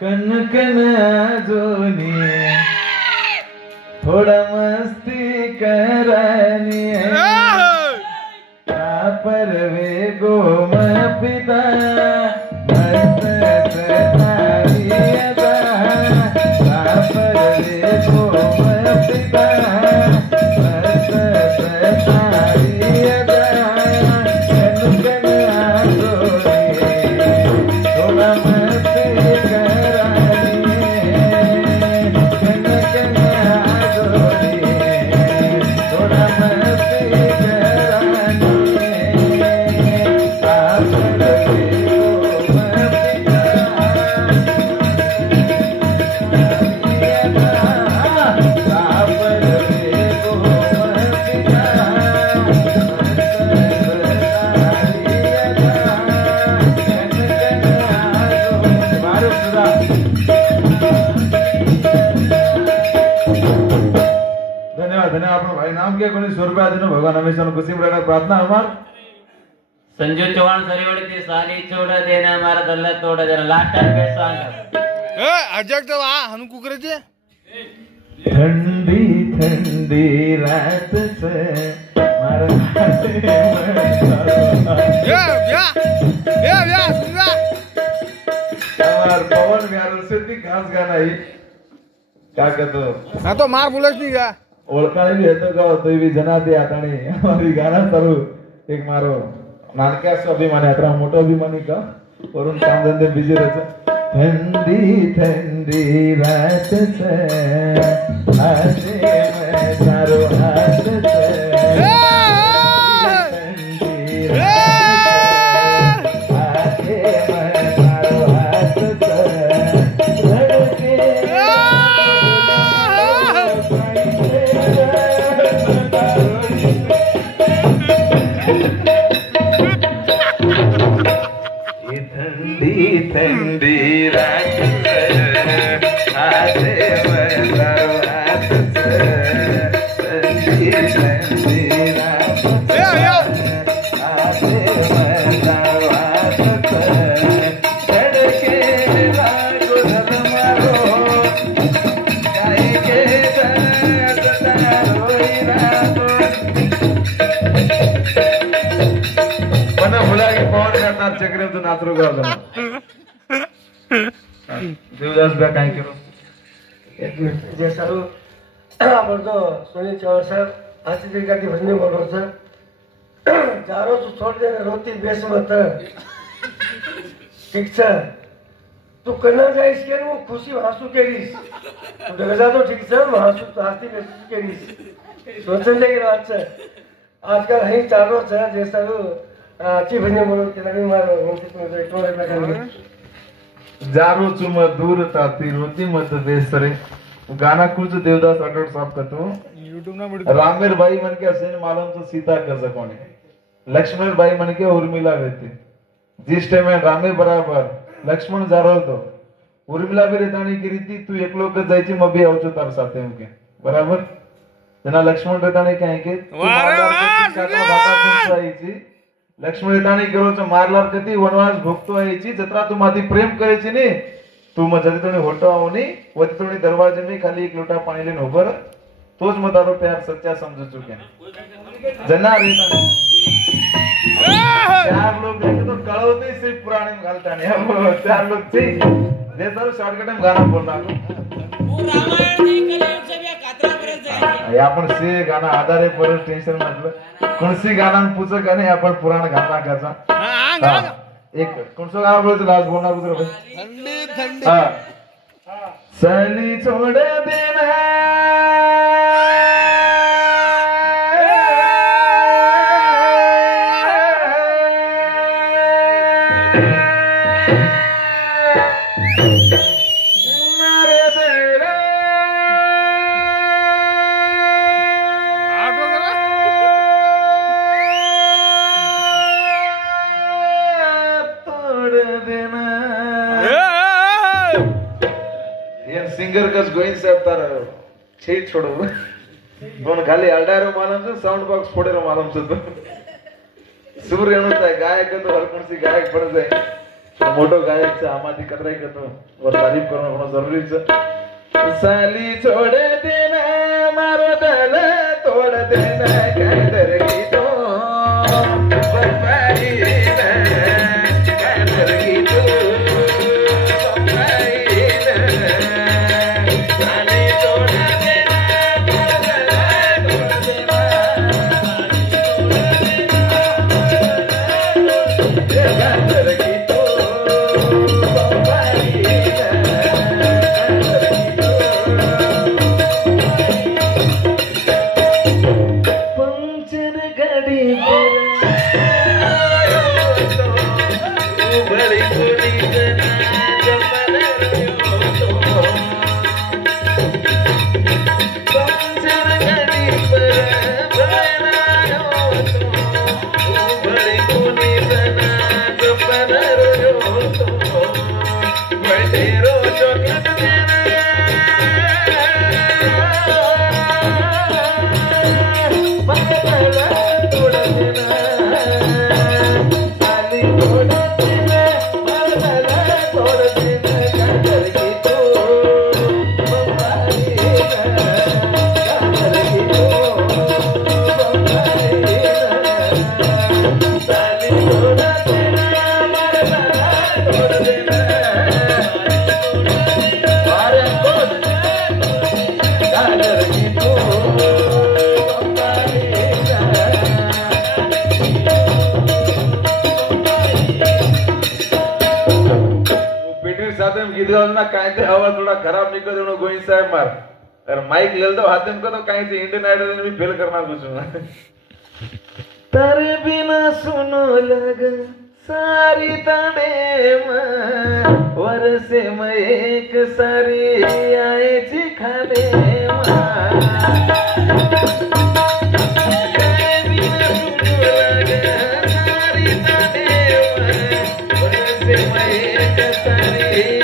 कन कन जोनी थोड़ा मस्ती करनी पर वे गो पिता मस्त सतारी अदा पर वे गो पिता मस्त सतारी अदा कन कन जोनी थोड़ा मस्ती करनी कन कन जोनी थोड़ा मस्ती धन्यवाद भाई नाम के कोणी 100 रुपया देनो भगवान हमेशा खुशी में रहना प्रार्थना हमार संजू चौहान सरीवड़ी थी साली छोड़ा देना हमारा दल्ला तोड़ा देना लास्ट टाइम पे सांग ए अजक तो आ हनु कुकरे छे ठंडी ठंडी रात से मारा या सुना हमार पवन व्यार से भी खास गाना ही क्या कहतो हां तो मार बोलस नहीं गा ओळखाणी भी येतो का तो भी जनाते आताणी हमारी गाना चालू एक मारो नानक्यास अभिमानी अतरा मोठो अभिमानी का वरून काम धंदे बिजी रहतो ठंडी ठंडी रात से आसे मैं सारो हाथ से ठंडी रात से आसे मैं सारो हाथ से लड़के ठंडी ठंडी रात से आसे मैं सारो हाथ से ठंडी ठंडी रात से आसे मैं सारो हाथ से धड़के लागो धन मारो गाय के दर्द रोई रातो भुला के पवन करता चक्र तो नाचरो का देवदास बा काय करो एक मिनट जैसा आपण तो सुनील चौहान साहब आज तरीका की भजने बोल रहा सर चारों तो छोड़ दे रोती बेस मत ठीक सर तू करना जाए इसके वो खुशी हंसू के रीस तू डगजा तो ठीक सर हंसू तो हंसती बेस के रीस सोचने की बात सर आजकल है चारों सर जैसा अच्छी भजने बोलो कि नहीं मारो उनसे तो एक करेंगे जारो चुम दूर ताती रोती मत बेसरे गाना कुछ देवदास अटोट साहब का तो YouTube ना मिल रामेर भाई मन के असेन मालूम तो सीता कर सकोने लक्ष्मण भाई मन के उर्मिला वेते जिस टाइम में रामे बराबर लक्ष्मण जा रहा तो उर्मिला भी रेतानी की रीति तू एकलो के जायची मबी आवचो तार साथे हमके बराबर जना लक्ष्मण रेतानी काय के लक्ष्मण रेतानी करो तो मारलार कती वनवास भोगतो आयची जत्रा तू माथी प्रेम करेची ने तू मग जतितोणी होटो आवनी वतितोणी दरवाजे में खाली एक लोटा पाणी लेन उभर तोच मग तारो प्यार सच्चा समझ चुके जना रेतानी चार लोग देखे तो कळवते से पुराणे में घालता नहीं अब चार लोग थे जे सर शॉर्टकट में गाना बोलना वो रामायण नहीं कलियुग से भी कातरा पर्यंत जाएंगे आपण से गाना आधारे पर टेंशन मतलब कोणसी गाना पूछ गाने आपण पुराण गाना करता हां गा एक कोणसो गाना बोलतो लास्ट बोलना गुजर भाई ठंडी ठंडी हां सली छोड़ देना सिंगर कस गोविंद साहेब तार छेड़ छोड़ो पण खाली अल्डारो मालूम से साउंड बॉक्स फोड़ेरो मालूम से तो सूर्य अनुता गायक तो हर कौन सी गायक पड़ जाए मोठो गायक आमादी कतराई करतो वर तारीफ करणं कोण जरुरीच साली छोड़ देना मारो दल तोड़ देना कादर की तो बंबाई कादर की तो बंबाई साली छोड़ देना मारो दल तोड़ देना कादर की तो बंबाई पंचर गाड़ी बड़ी बड़ी पंचर गाड़ी पर बनायो तो बड़ी बड़ी बना जपन रो तो बड़े रो चोकट गीत गावना काय ते आवाज थोड़ा खराब निकल देनो गोविंद साहब मार और माइक ले दो हाथ में को तो काय से इंडियन आइडल में भी फेल करना कुछ तारे बिना सुनो लग सारी ताने वर्षे में एक सारी आए जी खाने सारी ताने वर्षे में एक सारी